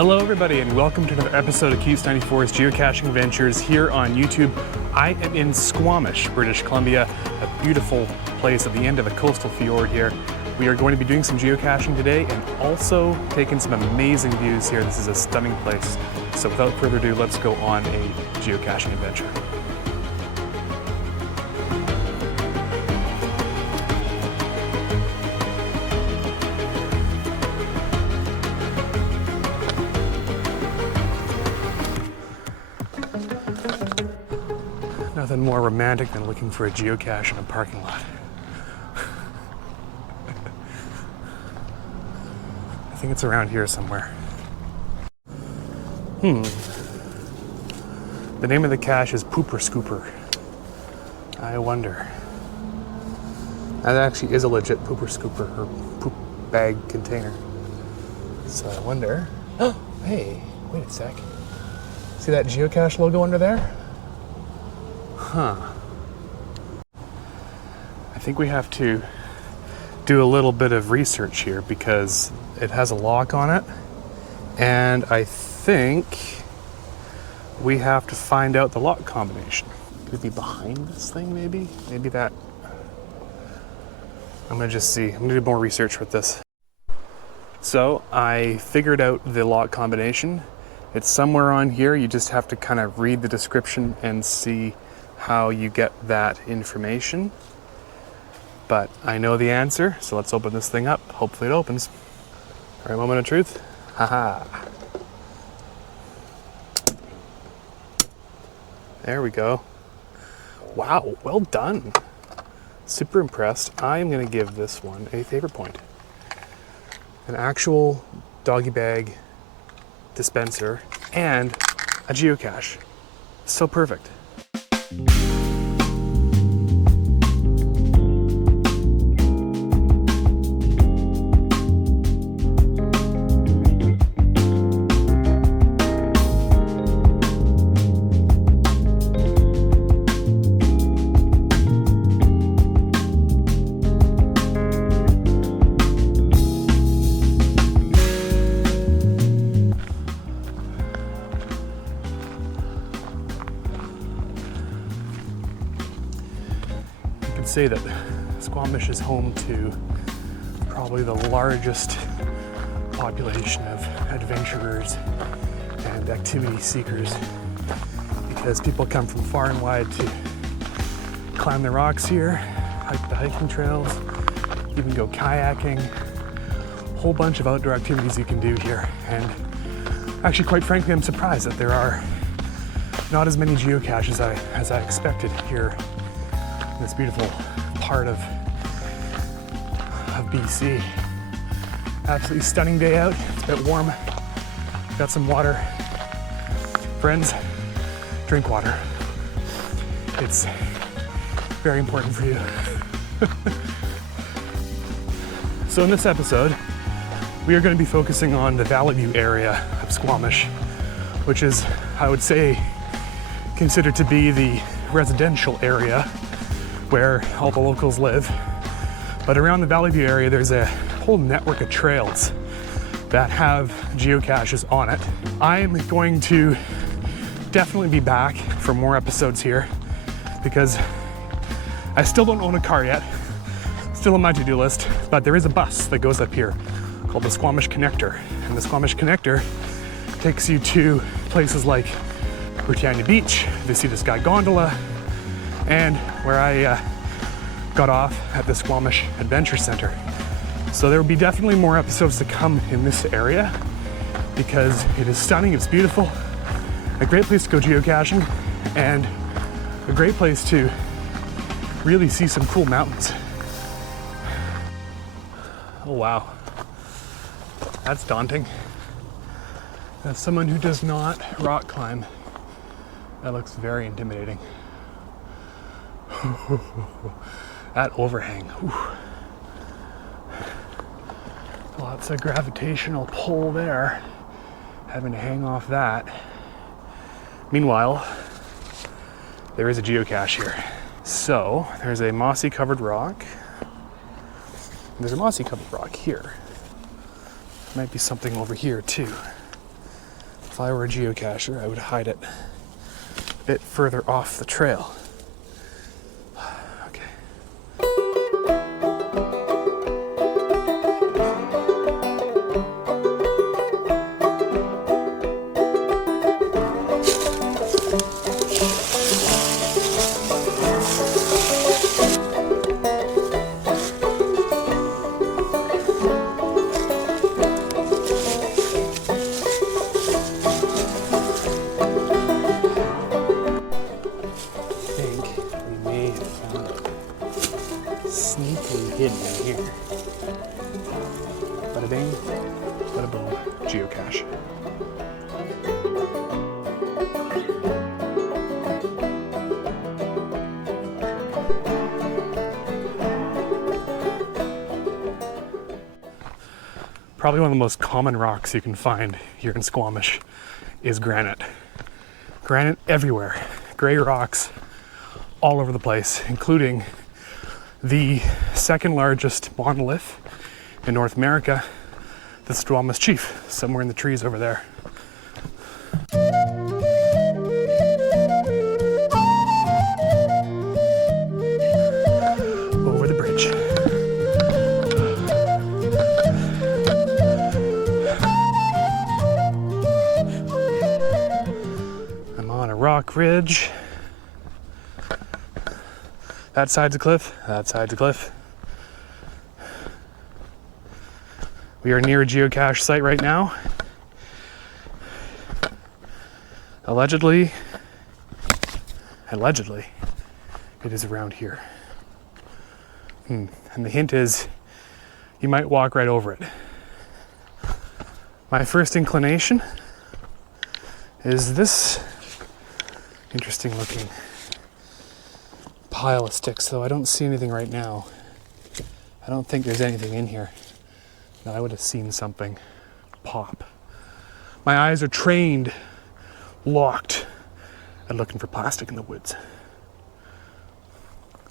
Hello everybody and welcome to another episode of Keith's 94's Geocaching Adventures here on YouTube. I am in Squamish, British Columbia, a beautiful place at the end of a coastal fjord here. We are going to be doing some geocaching today and also taking some amazing views here. This is a stunning place. So without further ado, let's go on a geocaching adventure. Nothing more romantic than looking for a geocache in a parking lot. I think it's around here somewhere. The name of the cache is Pooper Scooper. I wonder. That actually is a legit pooper scooper or poop bag container. So I wonder. Oh, hey, wait a sec. See that geocache logo under there? Huh. I think we have to do a little bit of research here because it has a lock on it, and I think we have to find out the lock combination. Could it be behind this thing maybe? Maybe that. I'm gonna just see. I'm gonna do more research with this. So I figured out the lock combination. It's somewhere on here. You just have to kind of read the description and see how you get that information. But I know the answer, so let's open this thing up. Hopefully it opens. All right, moment of truth. Haha. There we go. Wow, well done. Super impressed. I'm gonna give this one a favorite point. An actual doggy bag dispenser and a geocache. So perfect. Say that Squamish is home to probably the largest population of adventurers and activity seekers because people come from far and wide to climb the rocks here, hike the hiking trails, even go kayaking, a whole bunch of outdoor activities you can do here. And actually, quite frankly, I'm surprised that there are not as many geocaches as I expected here. This beautiful part of BC. Absolutely stunning day out. It's a bit warm. Got some water. Friends, drink water. It's very important for you. So in this episode, we are going to be focusing on the Valley View area of Squamish, which is, I would say, considered to be the residential area where all the locals live. But around the Valley View area, there's a whole network of trails that have geocaches on it. I am going to definitely be back for more episodes here because I still don't own a car yet. Still on my to-do list, but there is a bus that goes up here called the Squamish Connector. And the Squamish Connector takes you to places like Britannia Beach, the Sea to Sky Gondola, and where I got off at the Squamish Adventure Center. So there will be definitely more episodes to come in this area because it is stunning, it's beautiful, a great place to go geocaching, and a great place to really see some cool mountains. Oh wow, that's daunting. As someone who does not rock climb, that looks very intimidating. That overhang. Whew. Lots of gravitational pull there. Having to hang off that. Meanwhile, there is a geocache here. So there's a mossy covered rock. There's a mossy covered rock here. Might be something over here too. If I were a geocacher, I would hide it a bit further off the trail. Okay. Sneakily hidden in here. Bada bing, bada boom, geocache. Probably one of the most common rocks you can find here in Squamish is granite. Granite everywhere. Gray rocks all over the place, including the second largest monolith in North America, the Squamish Chief, somewhere in the trees over there. Over the bridge. I'm on a rock ridge. That side's a cliff, that side's a cliff. We are near a geocache site right now. Allegedly, it is around here. And the hint is, you might walk right over it. My first inclination is this interesting looking pile of sticks, though I don't see anything right now. I don't think there's anything in here that I would have seen something pop. My eyes are trained, locked at looking for plastic in the woods.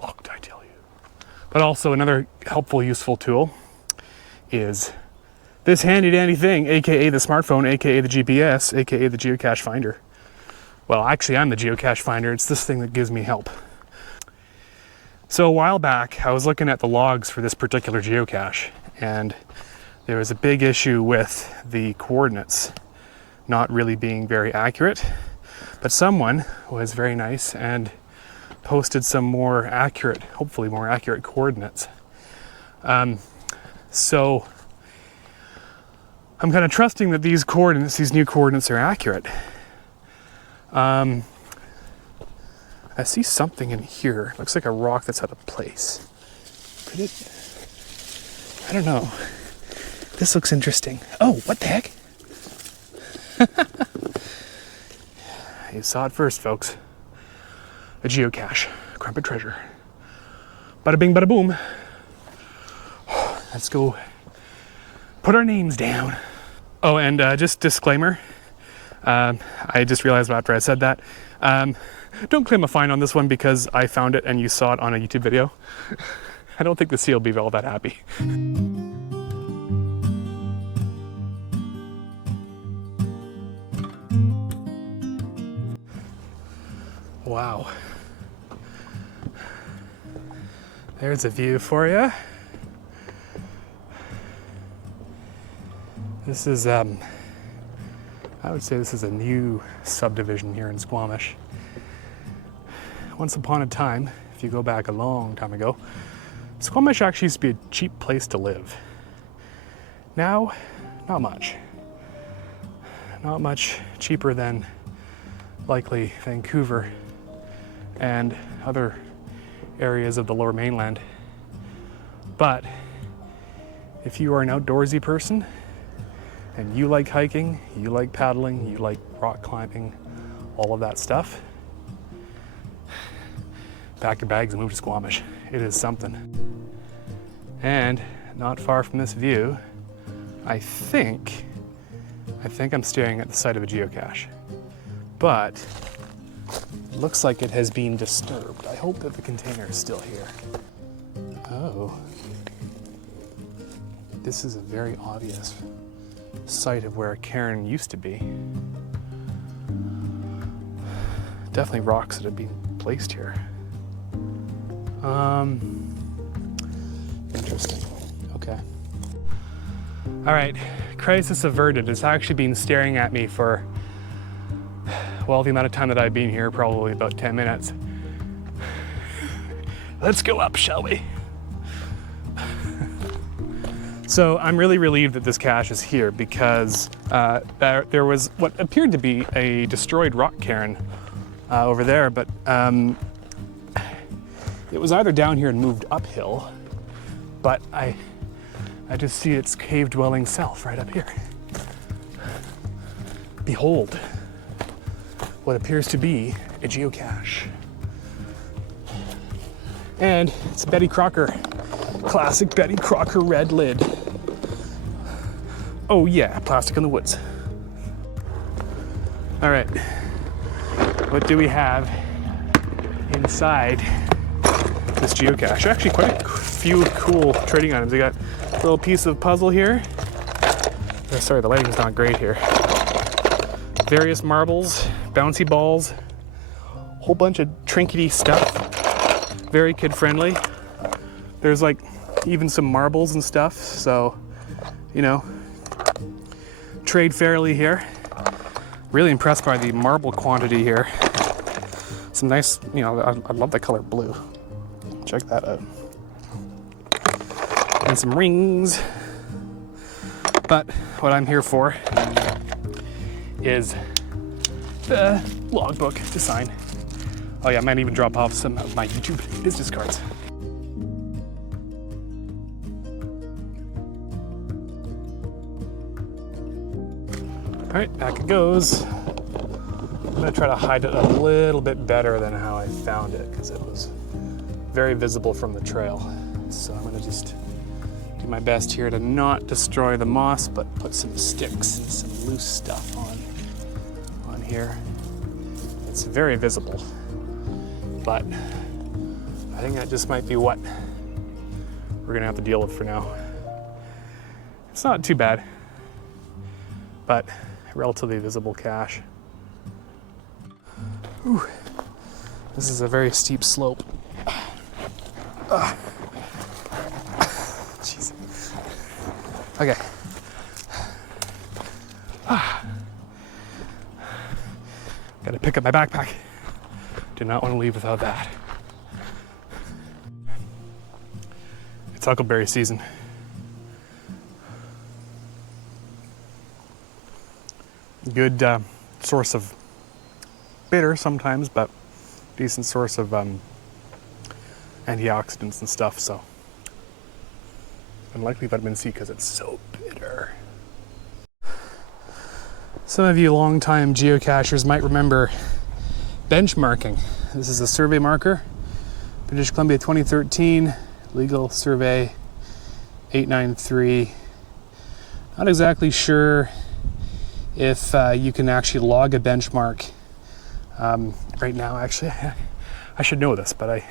Locked, I tell you. But also another helpful, useful tool is this handy dandy thing, aka the smartphone, aka the GPS, aka the geocache finder. Well, actually I'm the geocache finder. It's this thing that gives me help. So a while back, I was looking at the logs for this particular geocache, and there was a big issue with the coordinates not really being very accurate, but someone was very nice and posted some more accurate, hopefully more accurate coordinates. So I'm kind of trusting that these coordinates, these new coordinates, are accurate. I see something in here. Looks like a rock that's out of place. Could it? I don't know. This looks interesting. Oh, what the heck? You saw it first, folks. A geocache. Crumpet treasure. Bada bing, bada boom. Let's go put our names down. Oh, and just disclaimer. I just realized after I said that. Don't claim a fine on this one because I found it and you saw it on a YouTube video. I don't think the sea will be all that happy. Wow. There's a view for you. This is, I would say this is a new subdivision here in Squamish. Once upon a time, if you go back a long time ago, Squamish actually used to be a cheap place to live. Now, not much. Not much cheaper than likely Vancouver and other areas of the Lower Mainland. But if you are an outdoorsy person and you like hiking, you like paddling, you like rock climbing, all of that stuff, pack your bags and move to Squamish. It is something. And not far from this view, I think I'm staring at the site of a geocache. But it looks like it has been disturbed. I hope that the container is still here. Oh. This is a very obvious site of where a cairn used to be. definitely rocks that have been placed here. Interesting. Okay. All right, crisis averted. It's actually been staring at me for, well, the amount of time that I've been here, probably about 10 minutes. Let's go up, shall we? So I'm really relieved that this cache is here because there was what appeared to be a destroyed rock cairn over there, but it was either down here and moved uphill, but I just see its cave-dwelling self right up here. Behold, what appears to be a geocache. And it's a Betty Crocker, classic Betty Crocker red lid. Oh yeah, plastic in the woods. All right, what do we have inside this geocache? Actually, quite a few cool trading items. We got a little piece of puzzle here. Oh, sorry, the lighting's not great here. Various marbles, bouncy balls, whole bunch of trinkety stuff. Very kid-friendly. There's like even some marbles and stuff, so, you know, trade fairly here. Really impressed by the marble quantity here. Some nice, you know, I love the color blue. Check that out. And some rings. But what I'm here for is the logbook to sign. Oh yeah, I might even drop off some of my YouTube business cards. All right, back it goes. I'm gonna try to hide it a little bit better than how I found it because it was very visible from the trail. So I'm gonna just do my best here to not destroy the moss, but put some sticks and some loose stuff on here. It's very visible, but I think that just might be what we're gonna have to deal with for now. It's not too bad, but relatively visible cache. Whew. This is a very steep slope. Jeez. Okay. Gotta pick up my backpack. Do not want to leave without that. It's huckleberry season. Good source of bitter sometimes, but decent source of antioxidants and stuff, so unlikely vitamin C because it's so bitter. Some of you longtime geocachers might remember benchmarking. This is a survey marker, British Columbia 2013, legal survey 893. Not exactly sure if you can actually log a benchmark right now. Actually, I should know this, but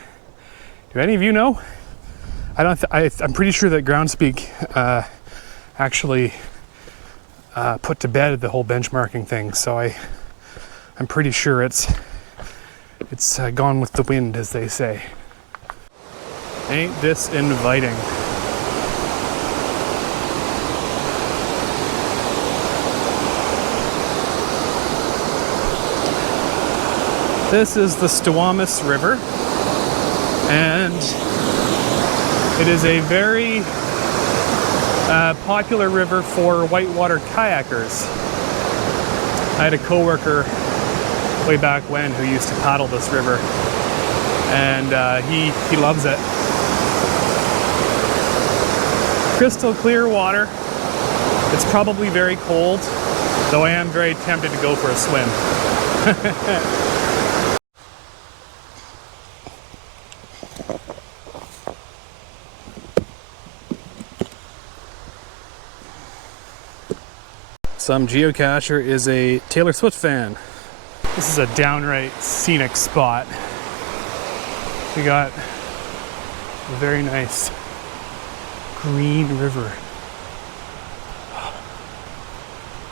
do any of you know? I'm pretty sure that Groundspeak actually put to bed the whole benchmarking thing, so I'm pretty sure it's gone with the wind, as they say. Ain't this inviting? This is the Squamish River, and it is a very popular river for whitewater kayakers. I had a coworker way back when who used to paddle this river, and he loves it. Crystal clear water. It's probably very cold, though I am very tempted to go for a swim. Some geocacher is a Taylor Swift fan. This is a downright scenic spot. We got a very nice green river.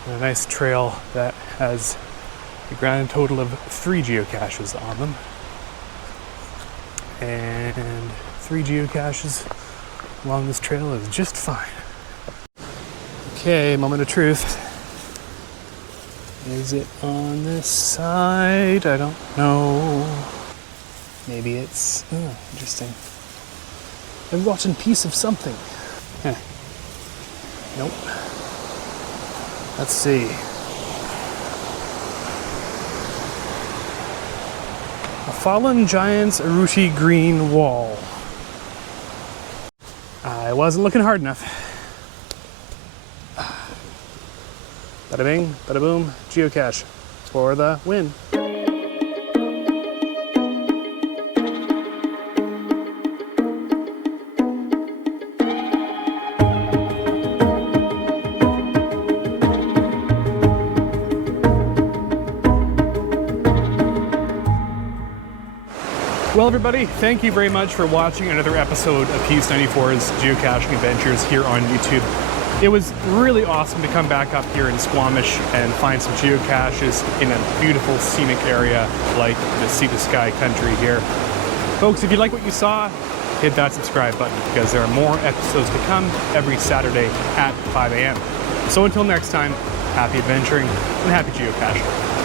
And a nice trail that has A grand total of 3 geocaches on them. And 3 geocaches along this trail is just fine. Okay, moment of truth. Is it on this side? I don't know. Maybe it's, oh, interesting. A rotten piece of something. Huh. Nope. Let's see. A fallen giant's Arushi green wall. I wasn't looking hard enough. Bada bing, bada boom, geocache for the win. Well, everybody, thank you very much for watching another episode of Piece 94's geocaching adventures here on YouTube. It was really awesome to come back up here in Squamish and find some geocaches in a beautiful scenic area like the Sea to Sky country here. Folks, if you like what you saw, hit that subscribe button because there are more episodes to come every Saturday at 5 a.m. So until next time, happy adventuring and happy geocaching.